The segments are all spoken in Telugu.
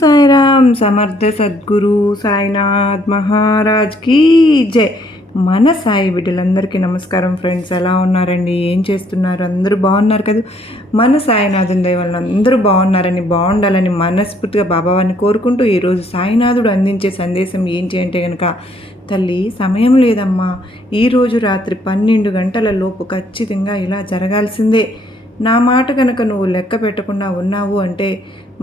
సాయిరామ్ సమర్థ సద్గురు సాయినాథ్ మహారాజ్ కీ జై. మన సాయి బిడ్డలందరికీ నమస్కారం ఫ్రెండ్స్. ఎలా ఉన్నారండి? ఏం చేస్తున్నారు? అందరూ బాగున్నారు కదా? మన సాయినాథుని దయ వలన అందరూ బాగుండాలని మనస్ఫూర్తిగా బాబావారిని కోరుకుంటూ ఈరోజు సాయినాథుడు అందించే సందేశం ఏంటి అంటే కనుక, తల్లి సమయం లేదమ్మా, ఈరోజు రాత్రి 12 గంటల లోపు ఖచ్చితంగా ఇలా జరగాల్సిందే. నా మాట కనుక నువ్వు లెక్క పెట్టకుండా ఉన్నావు అంటే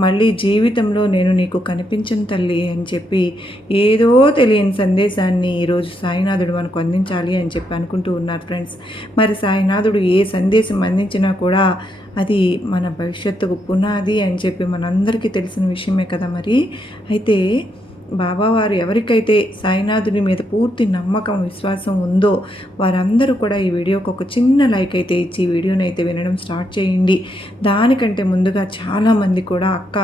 మళ్ళీ జీవితంలో నేను నీకు కనిపించను తల్లి అని చెప్పి ఏదో తెలియని సందేశాన్ని ఈరోజు సాయినాథుడు మనకు అందించాలి అని చెప్పి అనుకుంటూ ఉన్నారు ఫ్రెండ్స్. మరి సాయినాథుడు ఏ సందేశం అందించినా కూడా అది మన భవిష్యత్తుకు పునాది అని చెప్పి మనందరికీ తెలిసిన విషయమే కదా. మరి అయితే బాబావారు ఎవరికైతే సాయినాథుని మీద పూర్తి నమ్మకం విశ్వాసం ఉందో వారందరూ కూడా ఈ వీడియోకి ఒక చిన్న లైక్ అయితే ఇచ్చి ఈ వీడియోని అయితే వినడం స్టార్ట్ చేయండి. దానికంటే ముందుగా చాలామంది కూడా అక్క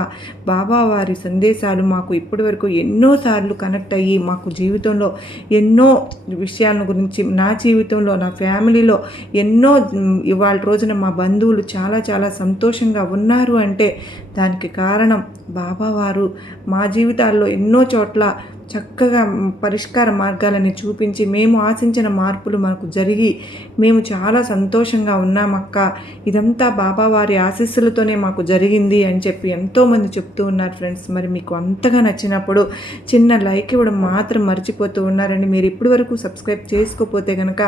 బాబావారి సందేశాలు మాకు ఇప్పటి వరకు ఎన్నోసార్లు కనెక్ట్ అయ్యి మాకు జీవితంలో ఎన్నో విషయాల గురించి, నా జీవితంలో నా ఫ్యామిలీలో ఎన్నో ఇవాళ రోజున మా బంధువులు చాలా చాలా సంతోషంగా ఉన్నారు అంటే దానికి కారణం బాబావారు మా జీవితాల్లో ఎన్నో చోట్ల చక్కగా పరిష్కార మార్గాలని చూపించి మేము ఆశించిన మార్పులు మనకు జరిగి మేము చాలా సంతోషంగా ఉన్నామక్క, ఇదంతా బాబావారి ఆశీస్సులతోనే మాకు జరిగింది అని చెప్పి ఎంతోమంది చెప్తూ ఉన్నారు ఫ్రెండ్స్. మరి మీకు అంతగా నచ్చినప్పుడు చిన్న లైక్ ఇవ్వడం మాత్రం మర్చిపోతూ ఉన్నారండి. మీరు ఇప్పటి వరకు సబ్స్క్రైబ్ చేసుకోకపోతే కనుక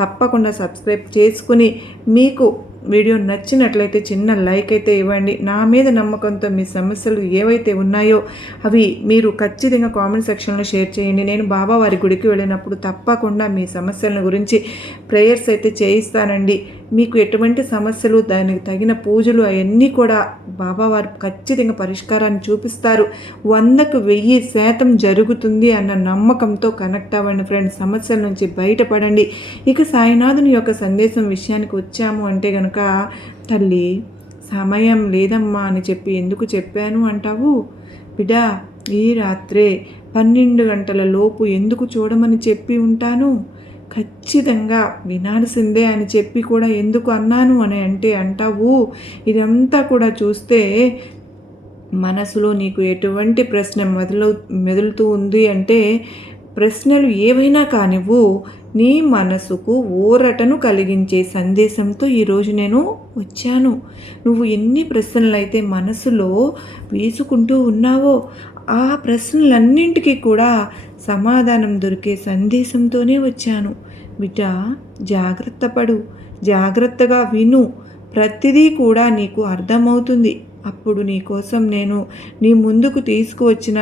తప్పకుండా సబ్స్క్రైబ్ చేసుకుని మీకు వీడియో నచ్చినట్లయితే చిన్న లైక్ అయితే ఇవ్వండి. నా మీద నమ్మకంతో మీ సమస్యలు ఏవైతే ఉన్నాయో అవి మీరు ఖచ్చితంగా కామెంట్ సెక్షన్లో షేర్ చేయండి. నేను బాబావారి గుడికి వెళ్ళినప్పుడు తప్పకుండా మీ సమస్యల గురించి ప్రేయర్స్ అయితే చేయిస్తానండి. మీకు ఎటువంటి సమస్యలు, దానికి తగిన పూజలు అవన్నీ కూడా బాబావారు ఖచ్చితంగా పరిష్కారాన్ని చూపిస్తారు. 100కు 1000% జరుగుతుంది అన్న నమ్మకంతో కనెక్ట్ అవ్వండి ఫ్రెండ్స్. సమస్యల నుంచి బయటపడండి. ఇక సాయినాథుని యొక్క సందేశం విషయానికి వచ్చాము అంటే కనుక, తల్లి సమయం లేదమ్మా అని చెప్పి ఎందుకు చెప్పాను అంటావు బిడ్డా? ఈ రాత్రే 12 గంటల లోపు ఎందుకు చూడమని చెప్పి ఉంటాను? ఖచ్చితంగా వినాల్సిందే అని చెప్పి కూడా ఎందుకు అన్నాను అని అంటే అంటావు. ఇదంతా కూడా చూస్తే మనసులో నీకు ఎటువంటి ప్రశ్న మెదులుతూ ఉంది అంటే, ప్రశ్నలు ఏవైనా కానివ్వు, నీ మనసుకు ఊరటను కలిగించే సందేశంతో ఈరోజు నేను వచ్చాను. నువ్వు ఎన్ని ప్రశ్నలు అయితే మనసులో వేసుకుంటూ ఉన్నావో ఆ ప్రశ్నలన్నింటికీ కూడా సమాధానం దొరికే సందేశంతోనే వచ్చాను. బిడ్డ, జాగ్రత్త పడు, జాగ్రత్తగా విను, ప్రతిదీ కూడా నీకు అర్థమవుతుంది. అప్పుడు నీ కోసం నేను నీ ముందుకు తీసుకువచ్చిన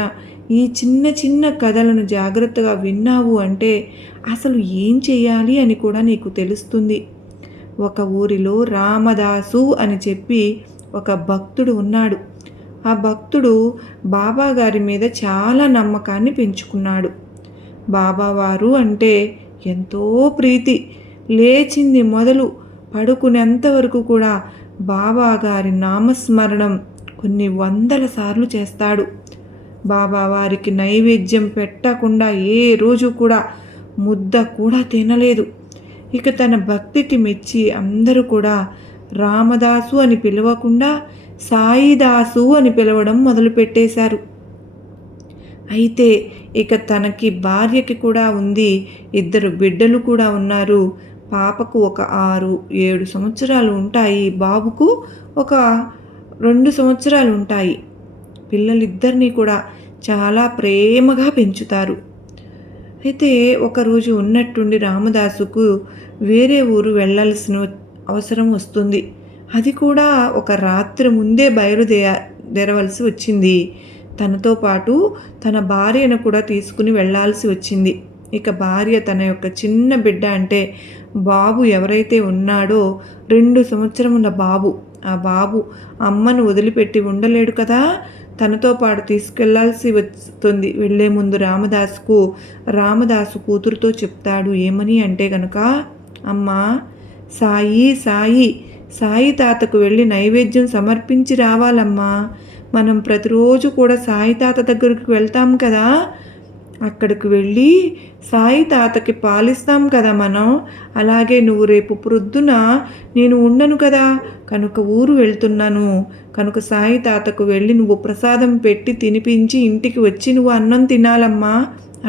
ఈ చిన్న చిన్న కథలను జాగ్రత్తగా విన్నావు అంటే అసలు ఏం చేయాలి అని కూడా నీకు తెలుస్తుంది. ఒక ఊరిలో రామదాసు అని చెప్పి ఒక భక్తుడు ఉన్నాడు. ఆ భక్తుడు బాబా గారి మీద చాలా నమ్మకాన్ని పెంచుకున్నాడు. బాబావారు అంటే ఎంతో ప్రీతి. లేచింది మొదలు పడుకునేంత వరకు కూడా బాబా గారి నామస్మరణం కొన్ని 100 సార్లు చేస్తాడు. బాబావారికి నైవేద్యం పెట్టకుండా ఏ రోజు కూడా ముద్ద కూడా తినలేదు. ఇక తన భక్తికి మెచ్చి అందరూ కూడా రామదాసు అని పిలవకుండా సాయిదాసు అని పిలవడం మొదలుపెట్టేశారు. అయితే ఇక తనకి భార్యకి కూడా ఉంది, 2 బిడ్డలు కూడా ఉన్నారు. పాపకు ఒక 6-7 సంవత్సరాలు ఉంటాయి, బాబుకు ఒక 2 సంవత్సరాలు ఉంటాయి. పిల్లలిద్దరినీ కూడా చాలా ప్రేమగా పెంచుతారు. అయితే ఒకరోజు ఉన్నట్టుండి రామదాసుకు వేరే ఊరు వెళ్ళాల్సిన అవసరం వస్తుంది. అది కూడా ఒక రాత్రి ముందే బయలుదేరవలసి వచ్చింది. తనతో పాటు తన భార్యను కూడా తీసుకుని వెళ్ళాల్సి వచ్చింది. ఇక భార్య తన యొక్క చిన్న బిడ్డ అంటే బాబు ఎవరైతే ఉన్నాడో 2 సంవత్సరముల బాబు, ఆ బాబు అమ్మను వదిలిపెట్టి ఉండలేడు కదా, తనతో పాటు తీసుకెళ్లాల్సి వస్తుంది. వెళ్లే ముందు రామదాసు కూతురుతో చెప్తాడు. ఏమని అంటే కనుక, అమ్మా, సాయి తాతకు వెళ్ళి నైవేద్యం సమర్పించి రావాలమ్మా. మనం ప్రతిరోజు కూడా సాయి తాత దగ్గరికి వెళ్తాం కదా, అక్కడికి వెళ్ళి సాయి తాతకి పాలిస్తాం కదా మనం. అలాగే నువ్వు రేపు ప్రొద్దున నేను ఉండను కదా, కనుక ఊరు వెళ్తున్నాను, కనుక సాయి తాతకు వెళ్ళి నువ్వు ప్రసాదం పెట్టి తినిపించి ఇంటికి వచ్చి నువ్వు అన్నం తినాలమ్మా,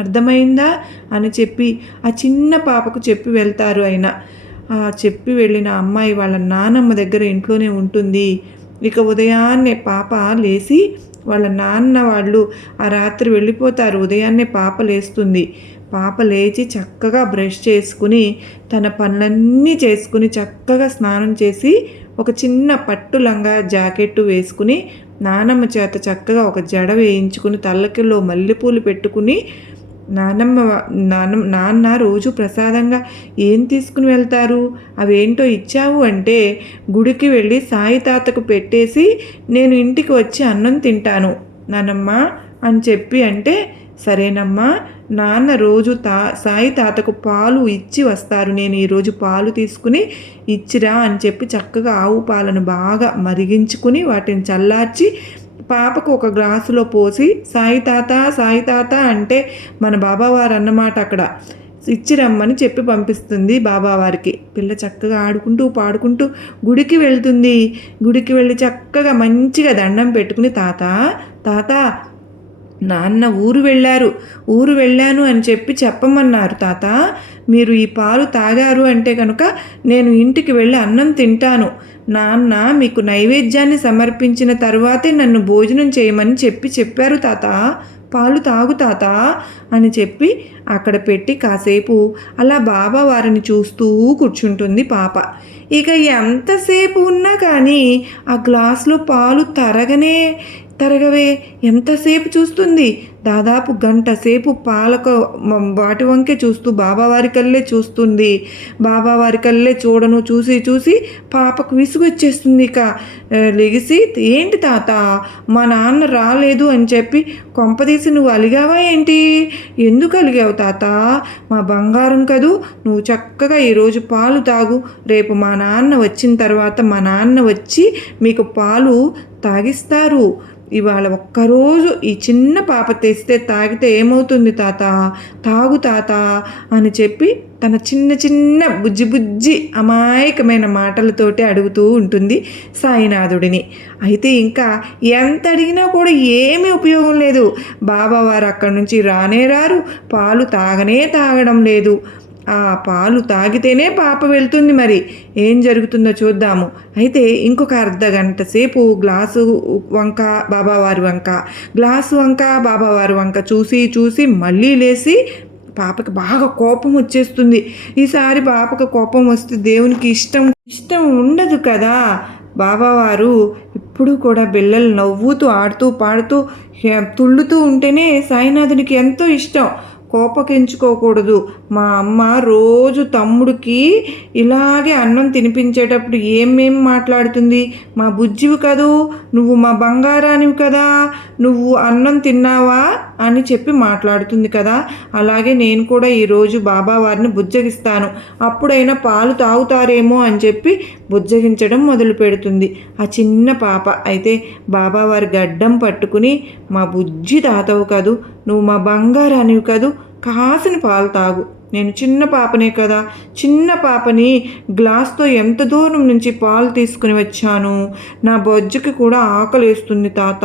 అర్థమైందా అని చెప్పి ఆ చిన్న పాపకు చెప్పి వెళ్తారు ఆయన. ఆ చెప్పి వెళ్ళిన అమ్మాయి వాళ్ళ నానమ్మ దగ్గర ఇంట్లోనే ఉంటుంది. ఇక ఉదయాన్నే పాప లేచి వాళ్ళ నాన్న వాళ్ళు ఆ రాత్రి వెళ్ళిపోతారు. ఉదయాన్నే పాప లేస్తుంది. పాప లేచి చక్కగా బ్రష్ చేసుకుని తన పనులన్నీ చేసుకుని చక్కగా స్నానం చేసి ఒక చిన్న పట్టు లంగా జాకెట్టు వేసుకుని నానమ్మ చేత చక్కగా ఒక జడ వేయించుకుని తల్లకిలో మల్లెపూలు పెట్టుకుని నాన్న రోజు ప్రసాదంగా ఏం తీసుకుని వెళ్తారు, అవేంటో ఇచ్చావు అంటే గుడికి వెళ్ళి సాయి తాతకు పెట్టేసి నేను ఇంటికి వచ్చి అన్నం తింటాను నానమ్మ అని చెప్పి అంటే, సరేనమ్మా, నాన్న రోజు సాయి తాతకు పాలు ఇచ్చి వస్తారు, నేను ఈరోజు పాలు తీసుకుని ఇచ్చిరా అని చెప్పి చక్కగా ఆవు పాలను బాగా మరిగించుకుని వాటిని చల్లార్చి పాపకు ఒక గ్లాసులో పోసి సాయి తాత అంటే మన బాబావారు అన్నమాట అక్కడ ఇచ్చి రమ్మని చెప్పి పంపిస్తుంది బాబావారికి. పిల్ల చక్కగా ఆడుకుంటూ పాడుకుంటూ గుడికి వెళ్తుంది. గుడికి వెళ్ళి చక్కగా మంచిగా దండం పెట్టుకుని తాత నాన్న ఊరు వెళ్ళాను అని చెప్పి చెప్పమన్నారు తాత, మీరు ఈ పాలు తాగారు అంటే కనుక నేను ఇంటికి వెళ్ళి అన్నం తింటాను, నాన్న మీకు నైవేద్యాన్ని సమర్పించిన తరువాతే నన్ను భోజనం చేయమని చెప్పారు తాత, పాలు తాగు తాత అని చెప్పి అక్కడ పెట్టి కాసేపు అలా బాబా వారిని చూస్తూ కూర్చుంటుంది పాప. ఇక ఎంతసేపు ఉన్నా కానీ ఆ గ్లాసులో పాలు తరగవే, ఎంతసేపు చూస్తుంది, దాదాపు గంట సేపు వాటి వంకే చూస్తూ బాబావారికల్లే చూస్తుంది. బాబావారికల్లే చూసి పాపకు విసుగు వచ్చేస్తుంది. ఇక లెగిసి, ఏంటి తాత మా నాన్న రాలేదు అని చెప్పి కొంపదీసి నువ్వు అలిగావా ఏంటి, ఎందుకు అలిగావు తాత, మా బంగారం కదూ, నువ్వు చక్కగా ఈరోజు పాలు తాగు, రేపు మా నాన్న వచ్చిన తర్వాత మా నాన్న వచ్చి మీకు పాలు తాగిస్తారు, ఇవాళ ఒక్కరోజు ఈ చిన్న పాప తెస్తే తాగితే ఏమవుతుంది తాత, తాగు తాత అని చెప్పి తన చిన్న బుజ్జి అమాయకమైన మాటలతోటి అడుగుతూ ఉంటుంది సాయినాథుడిని. అయితే ఇంకా ఎంత అడిగినా కూడా ఏమీ ఉపయోగం లేదు. బాబావారు అక్కడి నుంచి రారు, పాలు తాగడం లేదు. ఆ పాలు తాగితేనే పాప వెళ్తుంది. మరి ఏం జరుగుతుందో చూద్దాము. అయితే ఇంకొక అర్ధగంట సేపు గ్లాసు వంక బాబావారి వంక చూసి మళ్ళీ లేచి పాపకి బాగా కోపం వచ్చేస్తుంది. ఈసారి పాపకు కోపం వస్తే దేవునికి ఇష్టం ఉండదు కదా. బాబావారు ఇప్పుడు కూడా బిళ్ళలు నవ్వుతూ ఆడుతూ పాడుతూ తుళ్ళుతూ ఉంటేనే సాయినాథునికి ఎంతో ఇష్టం. కోపగించుకోకూడదు. మా అమ్మ రోజు తమ్ముడికి ఇలాగే అన్నం తినిపించేటప్పుడు ఏమేం మాట్లాడుతుంది, మా బుజ్జివి కదూ, నువ్వు మా బంగారానివి కదా, నువ్వు అన్నం తిన్నావా అని చెప్పి మాట్లాడుతుంది కదా. అలాగే నేను కూడా ఈరోజు బాబావారిని బుజ్జగిస్తాను, అప్పుడైనా పాలు తాగుతారేమో అని చెప్పి బుజ్జగించడం మొదలు పెడుతుంది ఆ చిన్న పాప. అయితే బాబావారి గడ్డం పట్టుకుని, మా బుజ్జి తాతవు కదూ, నువ్వు మా బంగారానివి కదూ, కాసిన పాలు తాగు, నేను చిన్న పాపనే కదా, చిన్న పాపని గ్లాస్తో ఎంత దూరం నుంచి పాలు తీసుకుని వచ్చాను, నా బొజ్జుకి కూడా ఆకలేస్తుంది తాత,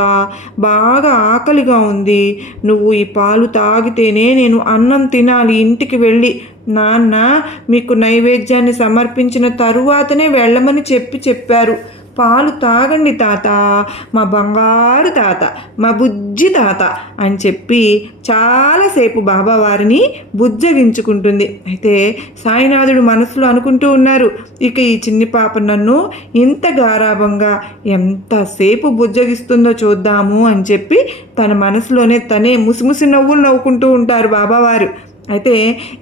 బాగా ఆకలిగా ఉంది, నువ్వు ఈ పాలు తాగితేనే నేను అన్నం తినాలి ఇంటికి వెళ్ళి, నాన్న మీకు నైవేద్యాన్ని సమర్పించిన తరువాతనే వెళ్ళమని చెప్పారు, పాలు తాగండి తాత, మా బంగారు తాత, మా బుజ్జి తాత అని చెప్పి చాలాసేపు బాబావారిని బుజ్జగించుకుంటుంది. అయితే సాయినాథుడు మనసులో అనుకుంటూ ఉన్నారు, ఇక ఈ చిన్ని పాప నన్ను ఇంత గారాభంగా ఎంతసేపు బుజ్జగిస్తుందో చూద్దాము అని చెప్పి తన మనసులోనే తనే ముసిముసి నవ్వులు నవ్వుకుంటూ ఉంటారు బాబావారు. అయితే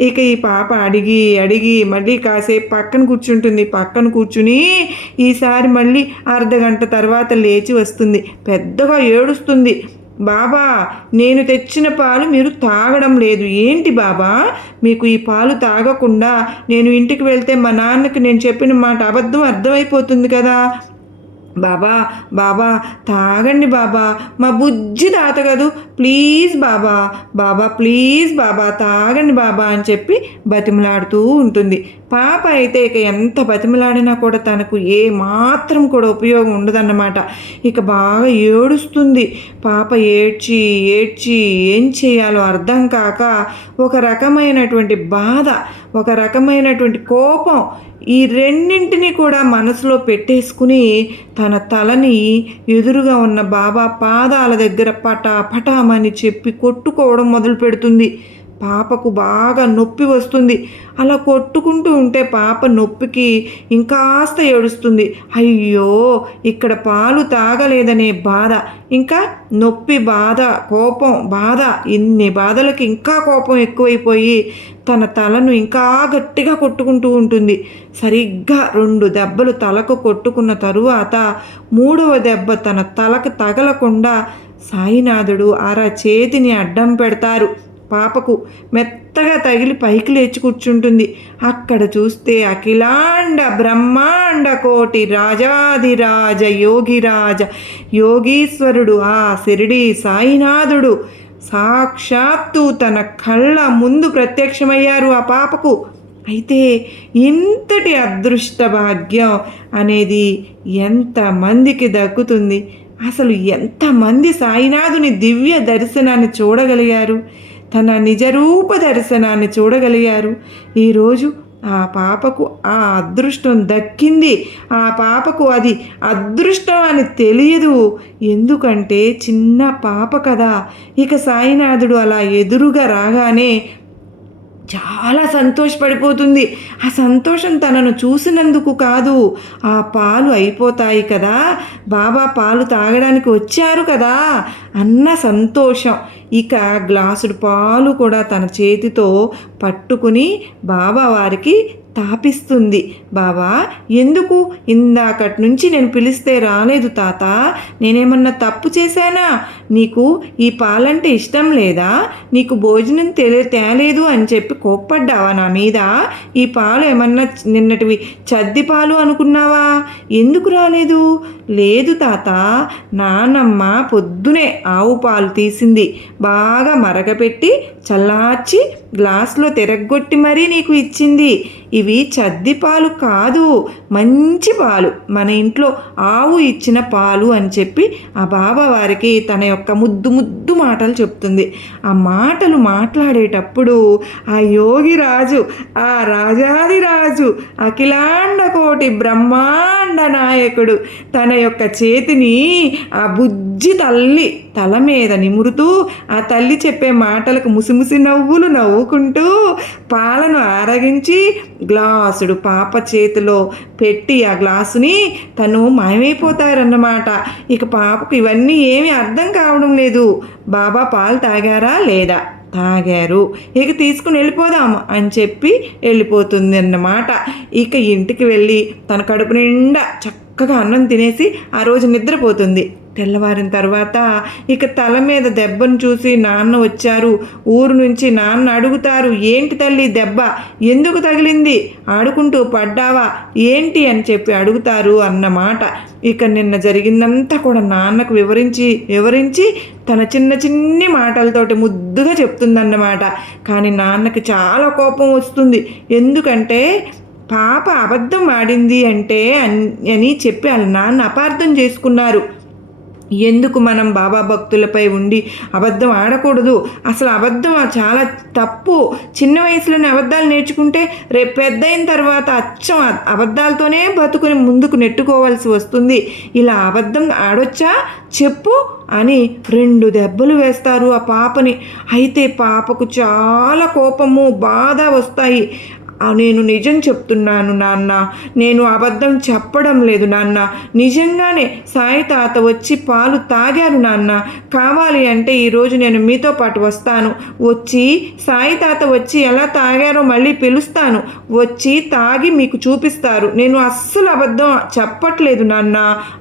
ఇక ఈ పాప అడిగి మళ్ళీ కాసేపు పక్కన కూర్చుని ఈసారి మళ్ళీ అర్ధగంట తర్వాత లేచి వస్తుంది. పెద్దగా ఏడుస్తుంది, బాబా నేను తెచ్చిన పాలు మీరు తాగడం లేదు, ఏంటి బాబా మీకు ఈ పాలు తాగకుండా నేను ఇంటికి వెళ్తే మా నాన్నకి నేను చెప్పిన మాట అబద్ధం అర్థమైపోతుంది కదా, బాబా బాబా తాగండి బాబా, మా బుజ్జి తాత కదూ, ప్లీజ్ బాబా, బాబా ప్లీజ్ బాబా తాగండి బాబా అని చెప్పి బతిమలాడుతూ ఉంటుంది. పాప అయితే ఇక ఎంత బతిమలాడినా కూడా తనకు ఏ మాత్రం కూడా ఉపయోగం ఉండదన్నమాట. ఇక బాగా ఏడుస్తుంది. పాప ఏడ్చి ఏడ్చి ఏం చేయాలో అర్థం కాక ఒక రకమైనటువంటి బాధ, ఒక రకమైనటువంటి కోపం, ఈ రెండింటిని కూడా మనసులో పెట్టేసుకుని తన తలని ఎదురుగా ఉన్న బాబా పాదాల దగ్గర పటామని చెప్పి కొట్టుకోవడం మొదలు పెడుతుంది. పాపకు బాగా నొప్పి వస్తుంది. అలా కొట్టుకుంటూ ఉంటే పాప నొప్పికి ఇంకాస్త ఏడుస్తుంది. అయ్యో, ఇక్కడ పాలు తాగలేదనే బాధ, ఇంకా నొప్పి బాధ, కోపం బాధ, ఇన్ని బాధలకి ఇంకా కోపం ఎక్కువైపోయి తన తలను ఇంకా గట్టిగా కొట్టుకుంటూ ఉంటుంది. సరిగ్గా 2 దెబ్బలు తలకు కొట్టుకున్న తరువాత 3వ దెబ్బ తన తలకు తగలకుండా సాయినాథుడు చేతిని అడ్డం పెడతారు. పాపకు మెత్తగా తగిలి పైకి లేచి కూర్చుంటుంది. అక్కడ చూస్తే అఖిలాండ బ్రహ్మాండ కోటి రాజాధిరాజ యోగిరాజ యోగీశ్వరుడు ఆ షిరిడి సాయినాథుడు సాక్షాత్తు తన కళ్ళ ముందు ప్రత్యక్షమయ్యారు ఆ పాపకు. అయితే ఇంతటి అదృష్ట భాగ్యం అనేది ఎంతమందికి దక్కుతుంది? అసలు ఎంతమంది సాయినాథుని దివ్య దర్శనాన్ని చూడగలిగారు, తన నిజరూప దర్శనాన్ని చూడగలిగారు? ఈరోజు ఆ పాపకు ఆ అదృష్టం దక్కింది. ఆ పాపకు అది అదృష్టం అని తెలియదు. ఎందుకంటే చిన్న పాప కదా. ఇక సాయినాథుడు అలా ఎదురుగా రాగానే చాలా సంతోషపడిపోతుంది. ఆ సంతోషం తనను చూసినందుకు కాదు, ఆ పాలు అయిపోతాయి కదా, బాబా పాలు తాగడానికి వచ్చారు కదా అన్న సంతోషం. ఇక గ్లాసుడు పాలు కూడా తన చేతితో పట్టుకుని బాబా వారికి తాపిస్తుంది. బాబా, ఎందుకు ఇందాకటి నుంచి నేను పిలిస్తే రాలేదు తాత? నేనేమన్నా తప్పు చేశానా? నీకు ఈ పాలంటే ఇష్టం లేదా? నీకు భోజనం తేలేదు అని చెప్పి కోప్పడ్డావా నా మీద? ఈ పాలు ఏమన్నా నిన్నటివి చద్ది పాలు అనుకున్నావా? ఎందుకు రాలేదు? లేదు తాత, నానమ్మ పొద్దునే ఆవు పాలు తీసింది, బాగా మరగపెట్టి చల్లార్చి గ్లాసులో తిరగొట్టి మరీ నీకు ఇచ్చింది. ఇవి చద్ది పాలు కాదు, మంచి పాలు, మన ఇంట్లో ఆవు ఇచ్చిన పాలు అని చెప్పి ఆ బాబా వారికి తన యొక్క ముద్దు ముద్దు మాటలు చెప్తుంది. ఆ మాటలు మాట్లాడేటప్పుడు ఆ యోగిరాజు, ఆ రాజాదిరాజు, అఖిలాండ కోటి బ్రహ్మాండ నాయకుడు తన యొక్క చేతిని ఆ బుజ్జి తల్లి తల మీద నిమురుతూ ఆ తల్లి చెప్పే మాటలకు ముసిముసి నవ్వులు నవ్వుకుంటూ పాలను ఆరగించి గ్లాసుడు పాప చేతిలో పెట్టి ఆ గ్లాసుని తను మాయమైపోతారన్నమాట. ఇక పాపకు ఇవన్నీ ఏమీ అర్థం కావడం లేదు. బాబా పాలు తాగారా లేదా? తాగారు, ఇక తీసుకుని వెళ్ళిపోదాము అని చెప్పి వెళ్ళిపోతుంది అన్నమాట. ఇక ఇంటికి వెళ్ళి తన కడుపు నిండా చక్కగా అన్నం తినేసి ఆ రోజు నిద్రపోతుంది. తెల్లవారిన తర్వాత ఇక తల మీద దెబ్బను చూసి నాన్న వచ్చారు. ఊరు నుంచి నాన్న అడుగుతారు, ఏంటి తల్లి దెబ్బ, ఎందుకు తగిలింది, ఆడుకుంటూ పడ్డావా ఏంటి అని చెప్పి అడుగుతారు అన్నమాట. ఇక నిన్న జరిగిందంతా కూడా నాన్నకు వివరించి తన చిన్ని మాటలతోటి ముద్దుగా చెప్తుందన్నమాట. కానీ నాన్నకి చాలా కోపం వస్తుంది. ఎందుకంటే పాప అబద్ధం ఆడింది అంటే అని చెప్పి వాళ్ళ నాన్న అపార్థం చేసుకున్నారు. ఎందుకు మనం బాబా భక్తులపై ఉండి అబద్ధం ఆడకూడదు? అసలు అబద్ధం చాలా తప్పు. చిన్న వయసులోనే అబద్ధాలు నేర్చుకుంటే రేపు పెద్దయిన తర్వాత అచ్చం అబద్ధాలతోనే బతుకుని ముందుకు నెట్టుకోవాల్సి వస్తుంది. ఇలా అబద్ధం ఆడొచ్చా చెప్పు అని 2 దెబ్బలు వేస్తారు ఆ పాపని. అయితే పాపకు చాలా కోపము బాధ వస్తాయి. నేను నిజం చెప్తున్నాను నాన్న, నేను అబద్ధం చెప్పడం లేదు నాన్న, నిజంగానే సాయి తాత వచ్చి పాలు తాగారు నాన్న. కావాలి అంటే ఈరోజు నేను మీతో పాటు వస్తాను, వచ్చి సాయి తాత వచ్చి ఎలా తాగారో మళ్ళీ పిలుస్తాను, వచ్చి తాగి మీకు చూపిస్తారు. నేను అస్సలు అబద్ధం చెప్పట్లేదు నాన్న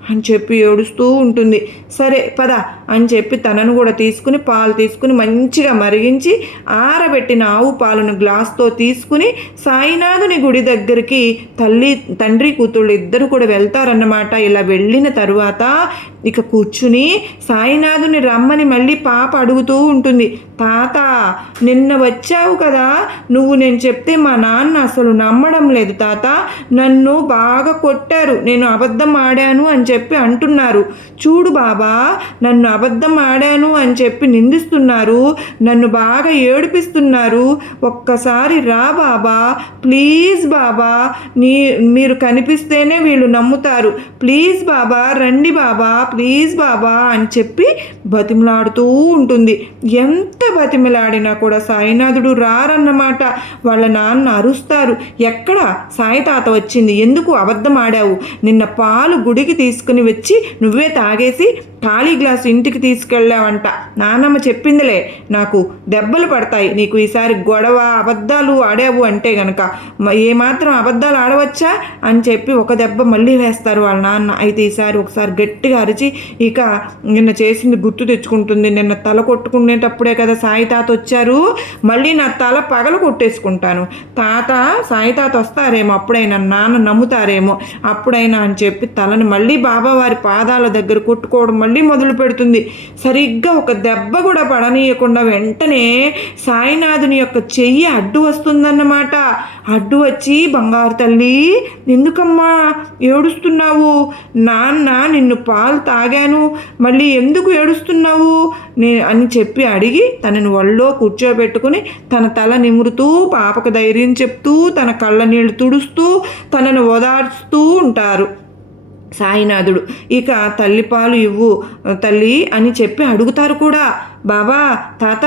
అని చెప్పి ఏడుస్తూ ఉంటుంది. సరే పద అని చెప్పి తనను కూడా తీసుకుని పాలు తీసుకుని మంచిగా మరిగించి ఆరబెట్టిన ఆవు పాలను గ్లాస్తో తీసుకుని సాయినాథుని గుడి దగ్గరికి తండ్రి కూతుళ్ళు ఇద్దరు కూడా వెళ్తారన్నమాట. ఇలా వెళ్ళిన తరువాత ఇక కూర్చుని సాయినాథుని రమ్మని మళ్ళీ పాప అడుగుతూ ఉంటుంది. తాత, నిన్న వచ్చావు కదా, నువ్వు నేను చెప్తే మా నాన్న అసలు నమ్మడం లేదు తాత, నన్ను బాగా కొట్టారు, నేను అబద్ధం ఆడాను అని చెప్పి అంటున్నారు. చూడు బాబా, నన్ను అబద్ధం ఆడాను అని చెప్పి నిందిస్తున్నారు, నన్ను బాగా ఏడిపిస్తున్నారు, ఒక్కసారి రా బాబా, ప్లీజ్ బాబా, మీరు కనిపిస్తేనే వీళ్ళు నమ్ముతారు, ప్లీజ్ బాబా రండి బాబా, ప్లీజ్ బాబా అని చెప్పి బతిమలాడుతూ ఉంటుంది. ఎంత బతిమలాడినా కూడా సాయినాథుడు రారన్నమాట. వాళ్ళ నాన్న అరుస్తారు, ఎక్కడ సాయి తాత వచ్చింది, ఎందుకు అబద్ధం ఆడావు, నిన్న పాలు గుడికి తీసుకుని వచ్చి నువ్వే తాగేసి ఖాళీ గ్లాసు ఇంటికి తీసుకెళ్ళావంట, నాన్నమ్మ చెప్పిందిలే, నాకు దెబ్బలు పడతాయి నీకు ఈసారి గొడవ అబద్ధాలు ఆడావు అంటే గనక, ఏమాత్రం అబద్ధాలు ఆడవచ్చా అని చెప్పి ఒక దెబ్బ మళ్ళీ వేస్తారు వాళ్ళ నాన్న. అయితే ఈసారి ఒకసారి గట్టిగా అరిచి, ఇక నిన్న చేసింది గుర్తు తెచ్చుకుంటుంది, నిన్న తల కొట్టుకునేటప్పుడే కదా సాయి తాత వచ్చారు, మళ్ళీ నా తల పగల కొట్టేసుకుంటాను, తాత సాయి తాత వస్తారేమో, అప్పుడైనా నాన్న నమ్ముతారేమో అప్పుడైనా అని చెప్పి తలని మళ్ళీ బాబావారి పాదాల దగ్గర కొట్టుకోవడం మళ్ళీ మొదలు పెడుతుంది. సరిగ్గా ఒక దెబ్బ కూడా పడనీయకుండా వెంటనే సాయినాథుని యొక్క చెయ్యి అడ్డు వస్తుందన్నమాట. అడ్డు వచ్చి, బంగారు తల్లి ఎందుకమ్మా ఏడుస్తున్నావు, నాన్న నిన్ను పాలు తాగాను, మళ్ళీ ఎందుకు ఏడుస్తున్నావు అని చెప్పి అడిగి తనని ఒళ్ళో కూర్చోబెట్టుకుని తన తల నిమురుతూ పాపకు ధైర్యం చెప్తూ తన కళ్ళ నీళ్లు తుడుస్తూ తనను ఓదార్చుతూ ఉంటారు సాయినాథుడు. ఇక తల్లిపాలు ఇవ్వు తల్లి అని చెప్పి అడుగుతారు కూడా. బాబా, తాత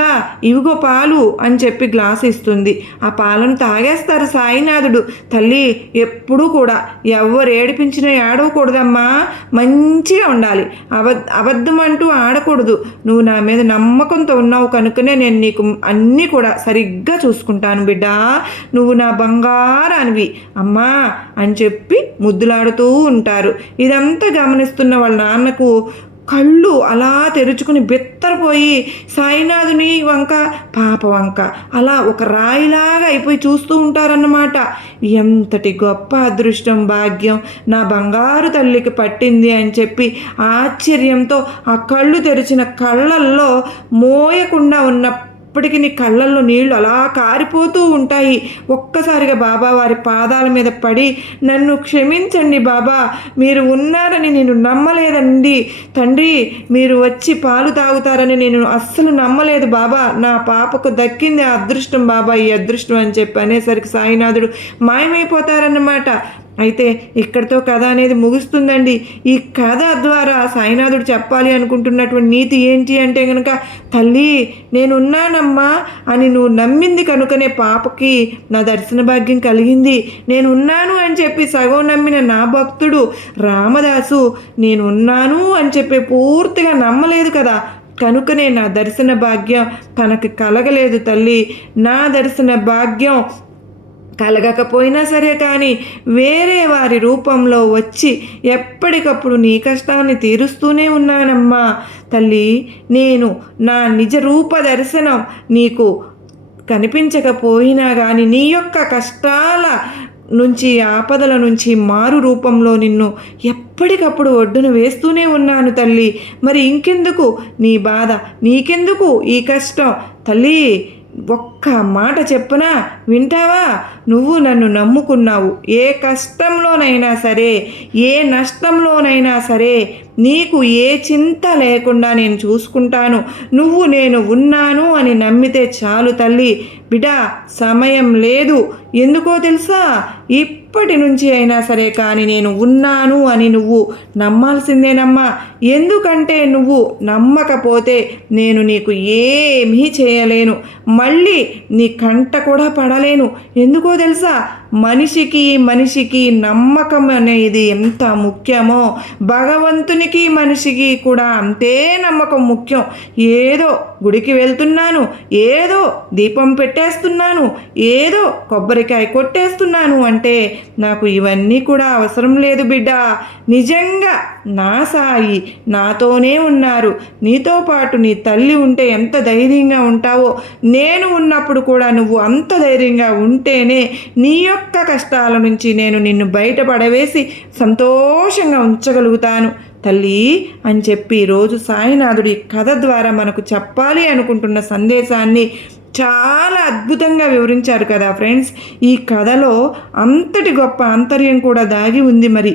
ఇవిగో పాలు అని చెప్పి గ్లాస్ ఇస్తుంది. ఆ పాలను తాగేస్తారు సాయినాథుడు. తల్లి, ఎప్పుడూ కూడా ఎవరు ఏడిపించినా ఏడవకూడదమ్మా, మంచిగా ఉండాలి, అబద్ధం అంటూ ఆడకూడదు, నువ్వు నా మీద నమ్మకంతో ఉన్నావు కనుకనే నేను నీకు అన్నీ కూడా సరిగ్గా చూసుకుంటాను బిడ్డా, నువ్వు నా బంగారానివి అమ్మా అని చెప్పి ముద్దులాడుతూ ఉంటారు. ఇదంతా గమనిస్తున్న వాళ్ళ నాన్నకు కళ్ళు అలా తెరుచుకుని బెత్తరపోయి సాయినాథుని వంక పాప వంక అలా ఒక రాయిలాగా అయిపోయి చూస్తూ ఉంటారన్నమాట. ఎంతటి గొప్ప అదృష్టం, భాగ్యం నా బంగారు తల్లికి పట్టింది అని చెప్పి ఆశ్చర్యంతో ఆ కళ్ళు తెరిచిన కళ్ళల్లో మోయకుండా ఉన్న ఇప్పటికి నీ కళ్ళల్లో నీళ్లు అలా కారిపోతూ ఉంటాయి. ఒక్కసారిగా బాబా వారి పాదాల మీద పడి, నన్ను క్షమించండి బాబా, మీరు ఉన్నారని నేను నమ్మలేదండి తండ్రి, మీరు వచ్చి పాలు తాగుతారని నేను అస్సలు నమ్మలేదు బాబా, నా పాపకు దక్కింది ఆ అదృష్టం బాబా, ఈ అదృష్టం అని చెప్పి అనేసరికి సాయినాథుడు మాయమైపోతారన్నమాట. అయితే ఇక్కడితో కథ అనేది ముగుస్తుందండి. ఈ కథ ద్వారా సాయినాథుడు చెప్పాలి అనుకుంటున్నటువంటి నీతి ఏంటి అంటే కనుక, తల్లి నేనున్నానమ్మా అని నువ్వు నమ్మింది కనుకనే పాపకి నా దర్శన భాగ్యం కలిగింది, నేనున్నాను అని చెప్పి సగం నమ్మిన నా భక్తుడు రామదాసు నేనున్నాను అని చెప్పి పూర్తిగా నమ్మలేదు కదా, కనుకనే నా దర్శన భాగ్యం తనకి కలగలేదు తల్లి. నా దర్శన భాగ్యం కలగకపోయినా సరే కానీ వేరే వారి రూపంలో వచ్చి ఎప్పటికప్పుడు నీ కష్టాన్ని తీరుస్తూనే ఉన్నానమ్మా తల్లి. నేను నా నిజ రూప దర్శనం నీకు కనిపించకపోయినా కానీ నీ యొక్క కష్టాల నుంచి, ఆపదల నుంచి మారు రూపంలో నిన్ను ఎప్పటికప్పుడు ఒడ్డున వేస్తూనే ఉన్నాను తల్లి. మరి ఇంకెందుకు నీ బాధ, నీకెందుకు ఈ కష్టం తల్లి, ఒక్క మాట చెప్పునా వింటావా, నువ్వు నన్ను నమ్ముకున్నావు, ఏ కష్టంలోనైనా సరే ఏ నష్టంలోనైనా సరే నీకు ఏ చింత లేకుండా నేను చూసుకుంటాను, నువ్వు నేను ఉన్నాను అని నమ్మితే చాలు తల్లి. బిడ్డ, సమయం లేదు, ఎందుకో తెలుసా, ఇప్పటి నుంచి అయినా సరే కానీ నేను ఉన్నాను అని నువ్వు నమ్మాల్సిందేనమ్మా. ఎందుకంటే నువ్వు నమ్మకపోతే నేను నీకు ఏమీ చేయలేను, మళ్ళీ నీ కంట కూడా పడలేను. ఎందుకో తెలుసా, మనిషికి నమ్మకం అనేది ఎంత ముఖ్యమో భగవంతునికి మనిషికి కూడా అంతే నమ్మకం ముఖ్యం. ఏదో గుడికి వెళ్తున్నాను, ఏదో దీపం పెట్టేస్తున్నాను, ఏదో కొబ్బరికాయ కొట్టేస్తున్నాను అంటే నాకు ఇవన్నీ కూడా అవసరం లేదు బిడ్డ. నిజంగా నా సాయి నాతోనే ఉన్నారు. నీతో పాటు నీ తల్లి ఉంటే ఎంత ధైర్యంగా ఉంటావో, నేను ఉన్నప్పుడు కూడా నువ్వు అంత ధైర్యంగా ఉంటేనే నీ యొక్క కష్టాల నుంచి నేను నిన్ను బయటపడవేసి సంతోషంగా ఉంచగలుగుతాను తల్లి అని చెప్పి రోజు సాయినాథుడి కథ ద్వారా మనకు చెప్పాలి అనుకుంటున్న సందేశాన్ని చాలా అద్భుతంగా వివరించారు కదా ఫ్రెండ్స్. ఈ కథలో అంతటి గొప్ప ఆంతర్యం కూడా దాగి ఉంది. మరి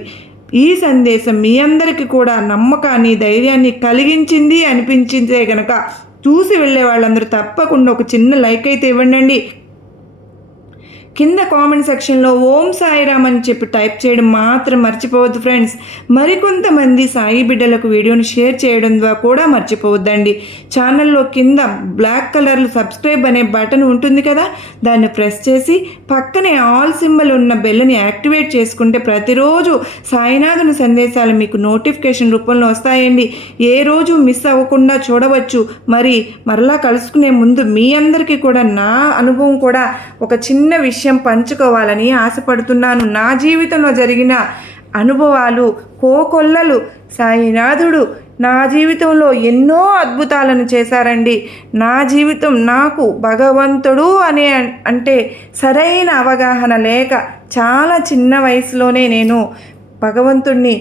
ఈ సందేశం మీ అందరికీ కూడా నమ్మకాన్ని ధైర్యాన్ని కలిగించింది అనిపించిందే గనక చూసి వెళ్ళే వాళ్ళందరూ తప్పకుండా ఒక చిన్న లైక్ అయితే ఇవ్వండి. కింద కామెంట్ సెక్షన్లో ఓం సాయిరామ్ అని చెప్పి టైప్ చేయడం మాత్రం మర్చిపోవద్దు ఫ్రెండ్స్. మరికొంతమంది సాయి బిడ్డలకు వీడియోని షేర్ చేయడం ద్వారా కూడా మర్చిపోవద్దండి. ఛానల్లో కింద బ్లాక్ కలర్లో సబ్స్క్రైబ్ అనే బటన్ ఉంటుంది కదా, దాన్ని ప్రెస్ చేసి పక్కనే ఆల్ సింబల్ ఉన్న బెల్ని యాక్టివేట్ చేసుకుంటే ప్రతిరోజు సాయినాథుని సందేశాలు మీకు నోటిఫికేషన్ రూపంలో వస్తాయండి. ఏ రోజు మిస్ అవ్వకుండా చూడవచ్చు. మరలా కలుసుకునే ముందు మీ అందరికీ కూడా నా అనుభవం కూడా ఒక చిన్న విషయం పంచుకోవాలని ఆశపడుతున్నాను. నా జీవితంలో జరిగిన అనుభవాలు కోకొల్లలు. సాయినాథుడు నా జీవితంలో ఎన్నో అద్భుతాలను చేశారండి. నా జీవితం నాకు భగవంతుడు అంటే సరైన అవగాహన లేక చాలా చిన్న వయసులోనే నేను భగవంతుణ్ణి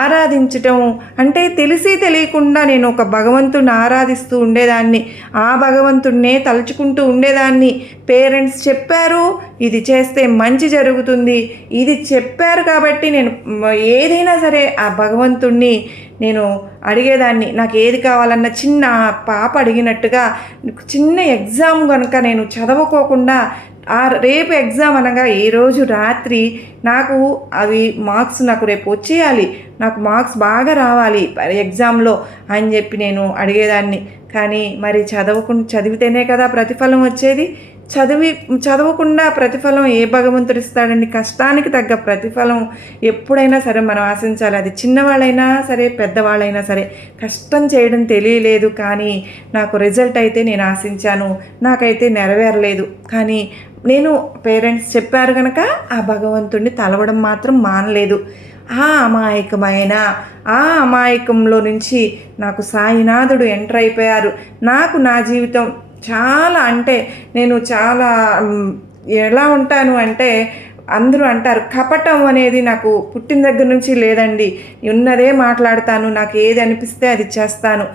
ఆరాధించటం అంటే తెలిసి తెలియకుండా నేను ఒక భగవంతుడిని ఆరాధిస్తూ ఉండేదాన్ని. ఆ భగవంతుడినే తలుచుకుంటూ ఉండేదాన్ని. పేరెంట్స్ చెప్పారు ఇది చేస్తే మంచి జరుగుతుంది, ఇది చెప్పారు కాబట్టి నేను ఏదైనా సరే ఆ భగవంతుణ్ణి నేను అడిగేదాన్ని. నాకు ఏది కావాలన్న చిన్న పాప అడిగినట్టుగా చిన్న ఎగ్జామ్ కనుక నేను చదవుకోకుండా రేపు ఎగ్జామ్ అనగా ఈరోజు రాత్రి నాకు అవి మార్క్స్ నాకు రేపు వచ్చేయాలి, నాకు మార్క్స్ బాగా రావాలి ఎగ్జామ్లో అని చెప్పి నేను అడిగేదాన్ని. కానీ మరి చదివితేనే కదా ప్రతిఫలం వచ్చేది. చదవకుండా ప్రతిఫలం ఏ భగవంతుడు ఇస్తాడండి? కష్టానికి తగ్గ ప్రతిఫలం ఎప్పుడైనా సరే మనం ఆశించాలి. అది చిన్నవాళ్ళైనా సరే పెద్దవాళ్ళైనా సరే. కష్టం చేయడం తెలియలేదు, కానీ నాకు రిజల్ట్ అయితే నేను ఆశించాను, నాకైతే నెరవేరలేదు. కానీ నేను పేరెంట్స్ చెప్పారు కనుక ఆ భగవంతుడిని తలవడం మాత్రం మానలేదు. ఆ అమాయకంలో నుంచి నాకు సాయినాథుడు ఎంటర్ అయిపోయారు. నాకు నా జీవితం చాలా అంటే నేను చాలా ఎలా ఉంటాను అంటే అందరూ అంటారు కపటం అనేది నాకు పుట్టిన దగ్గర నుంచి లేదండి. ఉన్నదే మాట్లాడతాను, నాకు ఏది అనిపిస్తే అది చేస్తాను.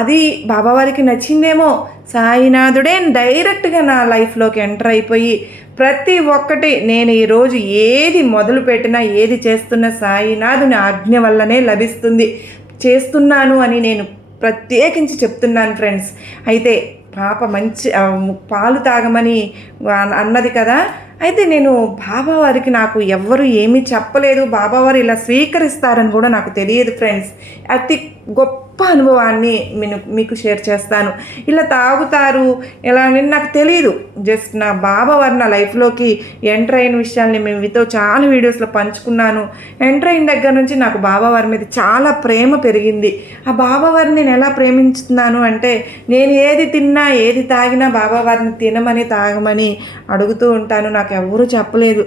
అది బాబావారికి నచ్చిందేమో. సాయినాథుడే డైరెక్ట్గా నా లైఫ్లోకి ఎంటర్ అయిపోయి ప్రతి ఒక్కటి నేను ఈరోజు ఏది మొదలు పెట్టినా ఏది చేస్తున్నా సాయినాథుని ఆజ్ఞ వల్లనే లభిస్తుంది. చేస్తున్నాను అని నేను ప్రత్యేకించి చెప్తున్నాను ఫ్రెండ్స్. అయితే పాప మంచి పాలు తాగమని అన్నది కదా, అయితే నేను బాబావారికి నాకు ఎవ్వరు ఏమీ చెప్పలేదు. బాబావారు ఇలా స్వీకరిస్తారని కూడా నాకు తెలియదు ఫ్రెండ్స్. అతి గొప్ప అనుభవాన్ని మీకు షేర్ చేస్తాను. ఇలా తాగుతారు ఎలా అని నాకు తెలియదు. జస్ట్ నా బాబావారు నా లైఫ్లోకి ఎంటర్ అయిన విషయాన్ని మేము మీతో చాలా వీడియోస్లో పంచుకున్నాను. ఎంటర్ అయిన దగ్గర నుంచి నాకు బాబావారి మీద చాలా ప్రేమ పెరిగింది. ఆ బాబావారిని నేను ఎలా ప్రేమించుతున్నాను అంటే నేను ఏది తిన్నా ఏది తాగినా బాబావారిని తినమని తాగమని అడుగుతూ ఉంటాను. నాకు ఎవరూ చెప్పలేదు,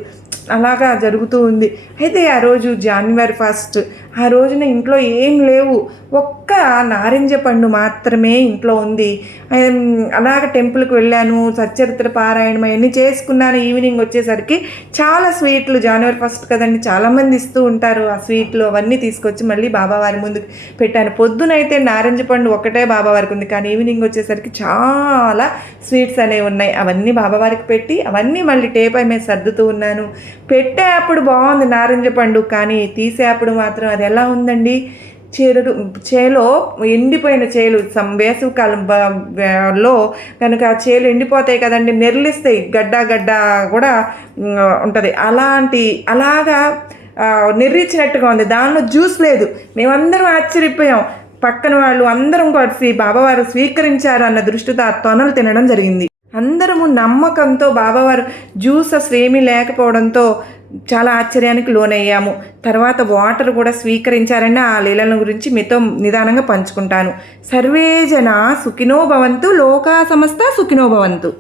అలాగా జరుగుతూ ఉంది. అయితే ఆ రోజు January 1 ఆ రోజున ఇంట్లో ఏం లేవు, ఒక్క నారింజ పండు మాత్రమే ఇంట్లో ఉంది. అలాగ టెంపుల్కి వెళ్ళాను, సచ్చరిత్ర పారాయణం అవన్నీ చేసుకున్నాను. ఈవినింగ్ వచ్చేసరికి చాలా స్వీట్లు, January 1 కదండి, చాలామంది ఇస్తూ ఉంటారు. ఆ స్వీట్లు అవన్నీ తీసుకొచ్చి మళ్ళీ బాబావారి ముందుకు పెట్టాను. పొద్దునైతే నారింజ పండు ఒకటే బాబావారికి ఉంది, కానీ ఈవినింగ్ వచ్చేసరికి చాలా స్వీట్స్ అనేవి ఉన్నాయి. అవన్నీ బాబావారికి పెట్టి అవన్నీ మళ్ళీ టేపై మీద సర్దుతూ ఉన్నాను. పెట్టేప్పుడు బాగుంది నారింజ పండు, కానీ తీసేప్పుడు మాత్రం అది ఎలా ఉందండి, చేలో ఎండిపోయిన చేలు వేసవికాలంలో కనుక చేలు ఎండిపోతాయి కదండి, నెర్లిస్తాయి, గడ్డ కూడా ఉంటుంది. అలాగా నెర్రించినట్టుగా ఉంది. దానిలో జ్యూస్ లేదు. మేమందరం ఆశ్చర్యపోయాం. పక్కన వాళ్ళు అందరం కలిసి బాబావారు స్వీకరించారు అన్న దృష్టితో ఆ తొనలు తినడం జరిగింది. అందరము నమ్మకంతో బాబావారు జ్యూస్ అసలు ఏమీ లేకపోవడంతో చాలా ఆశ్చర్యానికి లోనయ్యాము. తర్వాత వాటర్ కూడా స్వీకరించారండి. ఆ లీలల గురించి మీతో నిదానంగా పంచుకుంటాను. సర్వే జన సుఖినో భవంతు, లోకా సమస్త సుఖినో భవంతు.